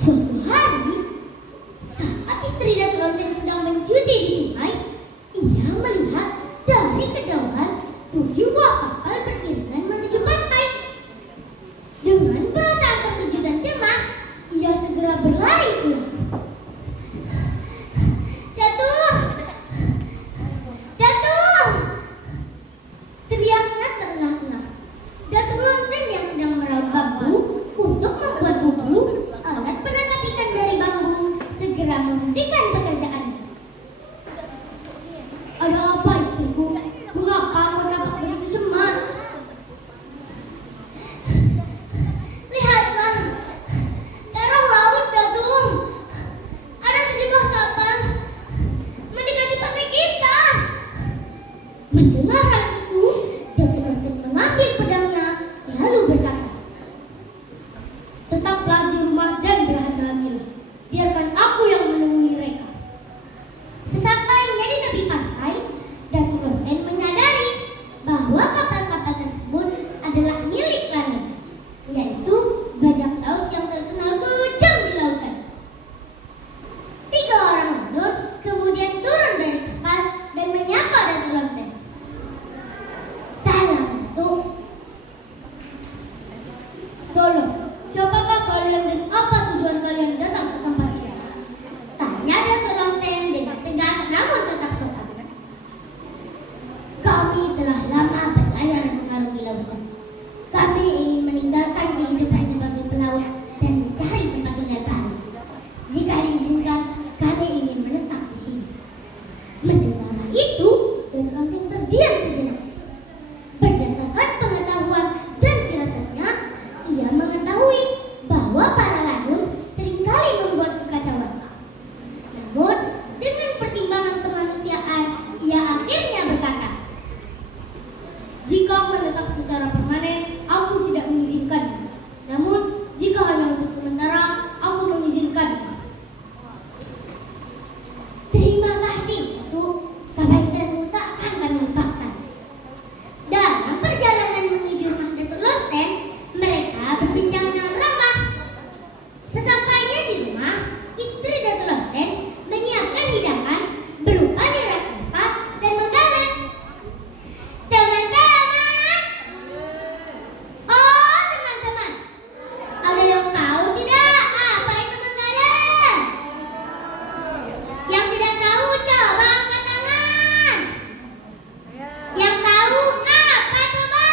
Suatu hari, saat istri Datuk Lonten sedang mencuci di sungai, ia melihat dari kejauhan 7 buah kapal beriringan menuju pantai. Dengan perasaan terkejut dan cemas, ia segera berlari pulang. Jatuh! Jatuh! Teriaknya terengah-engah. Datuk Lonten yang sedang meraup bambu untuk membuat bumbu alat penangkap ikan dari bambu segera menghentikan pekerjaannya. Ada apa istriku? Mengapa kau nampak begitu cemas? Lihatlah, darah laut Datuk. Ada 7 buah kapal mendekati pantai kita. Mendengar hal itu, Datuk Lonten mengambil pedangnya lalu berkata, "Tetaplah di rumah dan berhati-hatilah. Biarkan aku yang menemui mereka." Sesampainya di tepi pantai, Datuk Lonten menyadari bahwa kapal-kapal tersebut adalah milik Lani, yaitu bajak laut yang terkenal kejam di lautan. 3 orang landor kemudian turun dari kapal dan menyapa Datuk Lonten. "Salam, Datuk." "Solo, siapakah kalian dan apa tujuan kalian datang ke tempat ini?" tanya Datuk Lonten dengan tegas namun tetap sopan. "Kami telah lama berlayar mengarungi lautan. Kami ingin meninggalkan kehidupan sebagai pelaut dan mencari tempat tinggal baru. Jika diizinkan, kami ingin menetap di sini." Mendengar itu, Datuk Lonten terdiam sejenak. Berdasarkan pengetahuan dan firasatnya, ia mengetahui bahwa para lanun seringkali membuat kekacauan. Namun, dengan pertimbangan kemanusiaan, ia akhirnya berkata, "Jika menetap secara permanen, aku tidak mengizinkannya. Namun, jika hanya untuk sementara, aku mengizinkannya." "Terima kasih, Datuk. Kebaikanmu tak akan kami lupakan." Dalam perjalanan menuju rumah Datuk Lonten, mereka berbincang dengan ramah. Sesampainya di rumah, istri Datuk Lonten menyiapkan hidangan berupa nira kelapa dan menggalak. "Teman-teman! Oh, teman-teman! Ada yang tahu tidak apa itu menggalak? Yang tidak tahu coba angkat tangan. Yang tahu apa coba?"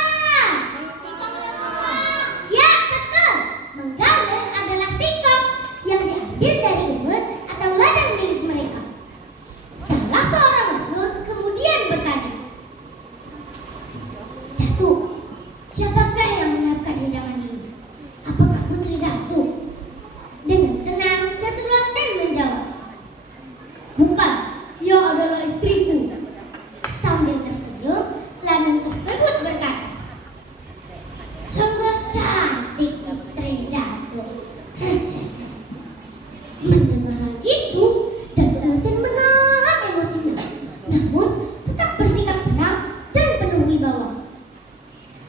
Ya, betul. Menggalak adalah singkong yang diambil dari umut atau ladang milik mereka. Salah seorang lanun kemudian bertanya, "Datuk, siapakah yang menyiapkan hidangan ini? Apakah putri Datuk?" Dengan tenang, Datuk Lonten menjawab, "Bukan, ia adalah istriku." Sambil tersenyum, lanun tersebut berkata, "Sungguh cantik istri Datuk." Mendengar hal itu, Datuk Lonten menahan emosinya, namun tetap bersikap tenang dan penuh wibawa.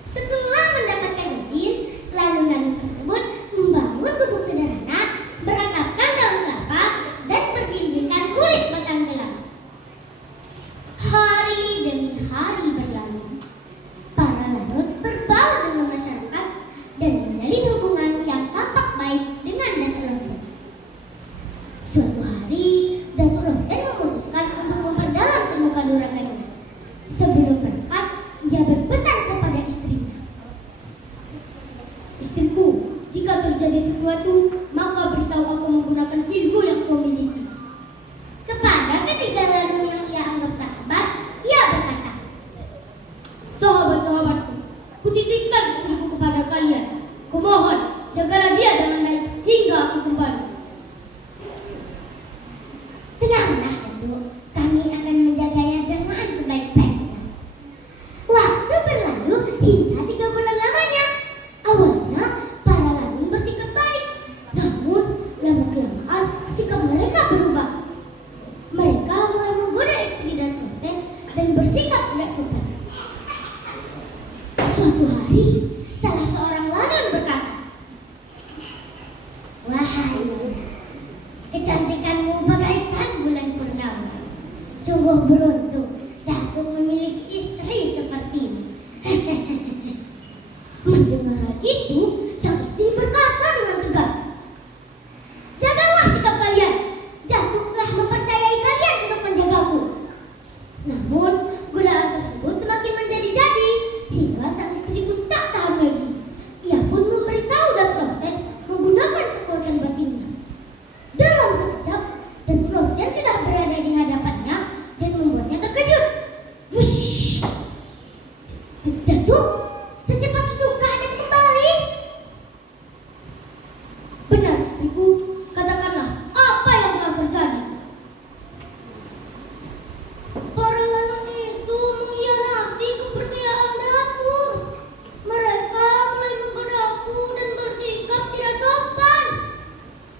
Setelah mendapatkan izin, lanun-lanun tersebut membangun gubuk sederhana, beratapkan daun kelapa, dan berdindingkan kulit batang gelang. Hari demi hari berlalu. Para lanun berbaur dengan masyarakat dan menjalin hubungan yang tampak baik dengan Datuk Lonten. Suatu hari, Datuk Lonten memutuskan untuk memperdalam ilmu kanuragannya. Sebelum berangkat, ia berpesan kepada istrinya, "Istriku, jika terjadi sesuatu, maka beritahu aku menggunakan ilmu yang kau miliki." Kepada ketiga lanun yang ia anggap sahabat, ia berkata, "Sahabat-sahabatku, kutitipkan istriku kepada kalian. Kumohon, jagalah dia dengan baik hingga aku kembali." "Tenanglah, Datuk. Kami akan menjaganya dengan sebaik-baiknya." Waktu berlalu hingga 3 bulan lamanya. Awalnya para lanun bersikap baik, namun beruntung Datuk memiliki istri sepertimu. Mendengar hal itu, sang istri berkata dengan tegas, "Jagalah sikap kalian. Datuk telah mempercayai kalian untuk menjagaku." Namun, godaan tersebut semakin menjadi-jadi hingga sang istri pun tak tahan lagi. Ia pun memberitahu Datuk Lonten menggunakan kekuatan batinnya. Dalam sekejap, Datuk Lonten sudah berada di hadapannya dan membuatnya terkejut. Wush! Datuk, secepat itukah Datuk kembali? Benar, istriku. Katakanlah apa yang telah terjadi. Para lanang itu mengkhianati kepercayaan Datuk. Mereka mulai menggodaku dan bersikap tidak sopan.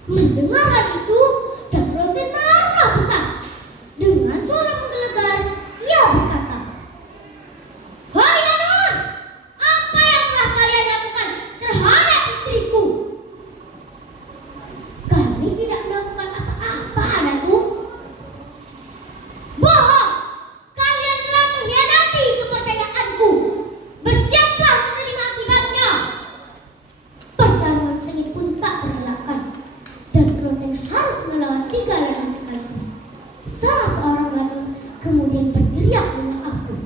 Mendengar hal itu, Datuk Lonten marah besar. Dengan suara menggelegar, ia berkata, "Hai lanang, apa yang telah kalian lakukan terhadap istriku?" "Kami tidak melakukan apa-apa, Datuk." "Bohong! Kalian telah mengkhianati kepercayaanku. Bersiaplah menerima akibatnya." Pertarungan sengit pun tak terelakkan. Datuk Lonten harus melawan 3 lanang sekaligus. Salah seorang lanang kemudian berteriak dengan angkuh,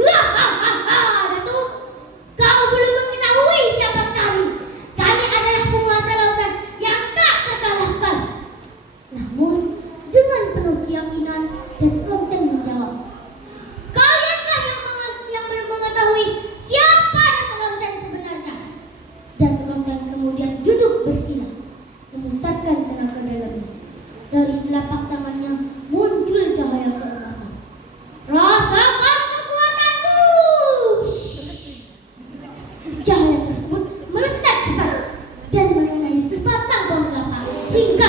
"Hahaha, Datuk! Kau belum mengetahui siapa kami. Kami adalah penguasa lautan yang tak terkalahkan." Namun, dengan penuh keyakinan, Datuk Lonten menjawab, "Kalianlah yang belum mengetahui siapa Datuk Lonten sebenarnya." Datuk Lonten kemudian duduk bersila, memusatkan tenaga dalamnya. Dari telapak tangannya muncul cahaya keemasan. "Rasakan kekuatanku!" Cahaya tersebut melesat cepat dan mengenai sebatang pohon kelapa hingga